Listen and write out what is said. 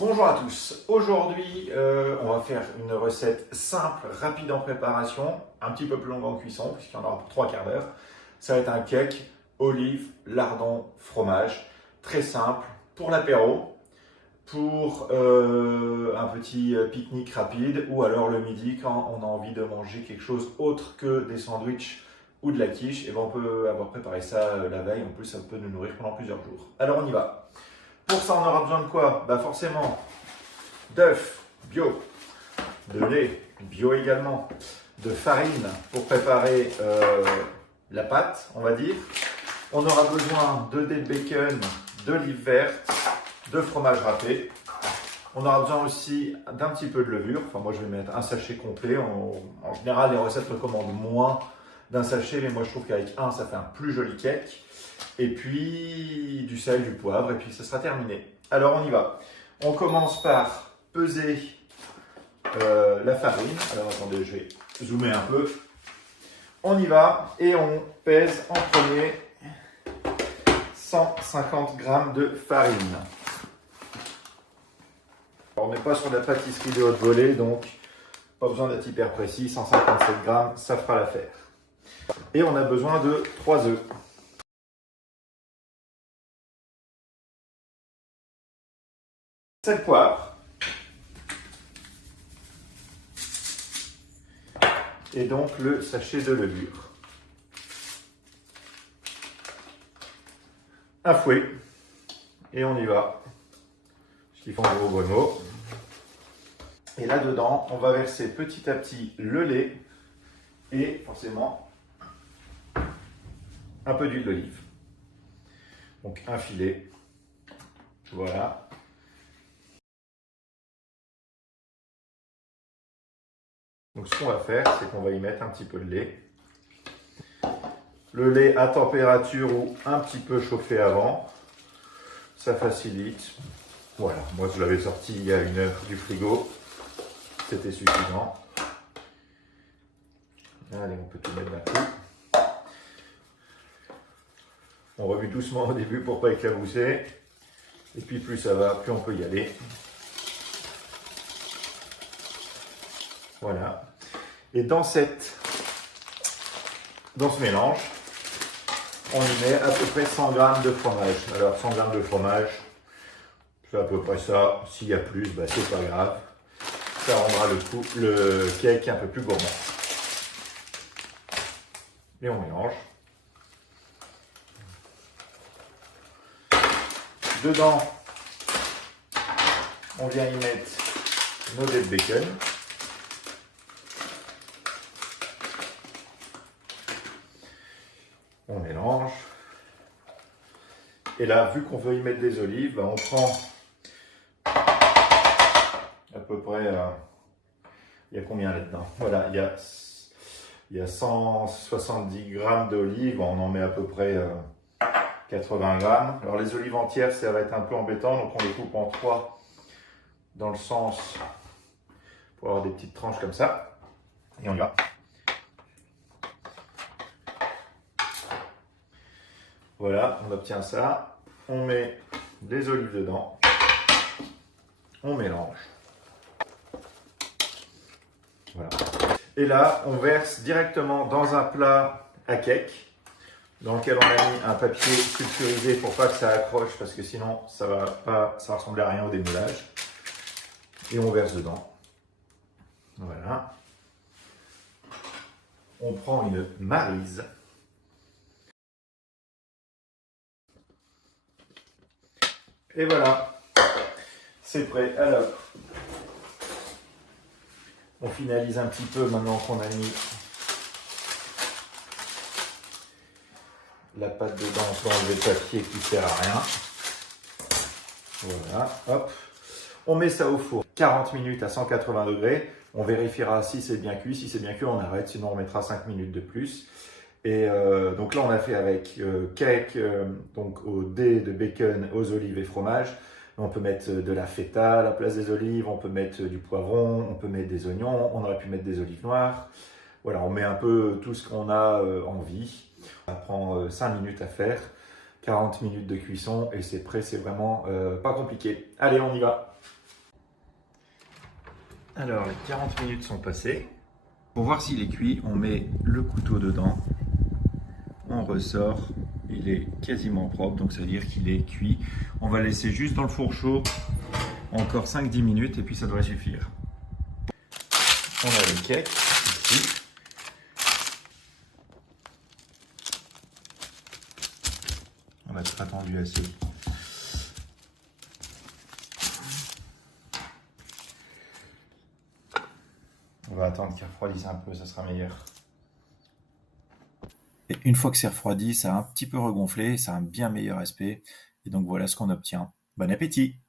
Bonjour à tous, aujourd'hui on va faire une recette simple, rapide en préparation, un petit peu plus longue en cuisson puisqu'il y en aura pour 3/4 d'heure. Ça va être un cake, olives, lardons, fromage, très simple pour l'apéro, pour un petit pique-nique rapide ou alors le midi quand on a envie de manger quelque chose autre que des sandwichs ou de la quiche. Et ben on peut avoir préparé ça la veille, en plus ça peut nous nourrir pendant plusieurs jours. Alors on y va. Pour ça, on aura besoin de quoi? Forcément, d'œufs bio, de lait bio également, de farine pour préparer la pâte, on va dire. On aura besoin de dés de bacon, d'olives vertes, de fromage râpé. On aura besoin aussi d'un petit peu de levure. Enfin, moi, je vais mettre un sachet complet. En général, les recettes recommandent moins d'un sachet, mais moi, je trouve qu'avec un, ça fait un plus joli cake. Et puis du sel, du poivre, et puis ça sera terminé. Alors on y va. On commence par peser la farine. Alors attendez, je vais zoomer un peu. On y va et on pèse en premier 150 g de farine. Alors, on n'est pas sur la pâtisserie de haute volée, donc pas besoin d'être hyper précis. 157 g, ça fera l'affaire. Et on a besoin de 3 œufs. Sel, poivre. Et donc le sachet de levure. Un fouet. Et on y va. Ce qui font gros mots. Et là-dedans, on va verser petit à petit le lait et forcément un peu d'huile d'olive. Donc un filet. Voilà. Donc ce qu'on va faire, c'est qu'on va y mettre un petit peu de lait. Le lait à température ou un petit peu chauffé avant. Ça facilite. Voilà, moi je l'avais sorti il y a 1 heure du frigo. C'était suffisant. Allez, on peut tout mettre d'un coup. On remue doucement au début pour ne pas éclabousser. Et puis plus ça va, plus on peut y aller. Voilà. Et dans ce mélange, on y met à peu près 100 g de fromage. Alors 100 g de fromage, c'est à peu près ça. S'il y a plus, c'est pas grave. Ça rendra le cake un peu plus gourmand. Et on mélange. Dedans, on vient y mettre nos dés de bacon. On mélange. Et là, vu qu'on veut y mettre des olives, on prend à peu près... il y a combien là-dedans? Voilà, il y a 170 g d'olives. On en met à peu près 80 g. Alors les olives entières, ça va être un peu embêtant. Donc on les coupe en 3 dans le sens pour avoir des petites tranches comme ça. Et on y va. Voilà, on obtient ça. On met des olives dedans. On mélange. Voilà. Et là, on verse directement dans un plat à cake dans lequel on a mis un papier sulfurisé pour pas que ça accroche parce que sinon ça va ressembler à rien au démoulage. Et on verse dedans. Voilà. On prend une maryse. Et voilà, c'est prêt. Alors, on finalise un petit peu maintenant qu'on a mis la pâte dedans. On peut enlever le papier qui ne sert à rien. Voilà, hop. On met ça au four 40 minutes à 180 degrés. On vérifiera si c'est bien cuit. Si c'est bien cuit, on arrête. Sinon, on mettra 5 minutes de plus. Et donc là, on a fait avec cake, donc aux dés de bacon, aux olives et fromage. On peut mettre de la feta à la place des olives, on peut mettre du poivron, on peut mettre des oignons, on aurait pu mettre des olives noires. Voilà, on met un peu tout ce qu'on a envie. Ça prend 5 minutes à faire, 40 minutes de cuisson et c'est prêt, c'est vraiment pas compliqué. Allez, on y va. Alors, les 40 minutes sont passées. Pour voir s'il est cuit, on met le couteau dedans, on ressort, il est quasiment propre, donc ça veut dire qu'il est cuit. On va laisser juste dans le four chaud encore 5-10 minutes et puis ça devrait suffire. On a le cake ici. On va être attendu assez. On va attendre qu'il refroidisse un peu, ça sera meilleur. Et une fois que c'est refroidi, ça a un petit peu regonflé, ça a un bien meilleur aspect. Et donc voilà ce qu'on obtient. Bon appétit!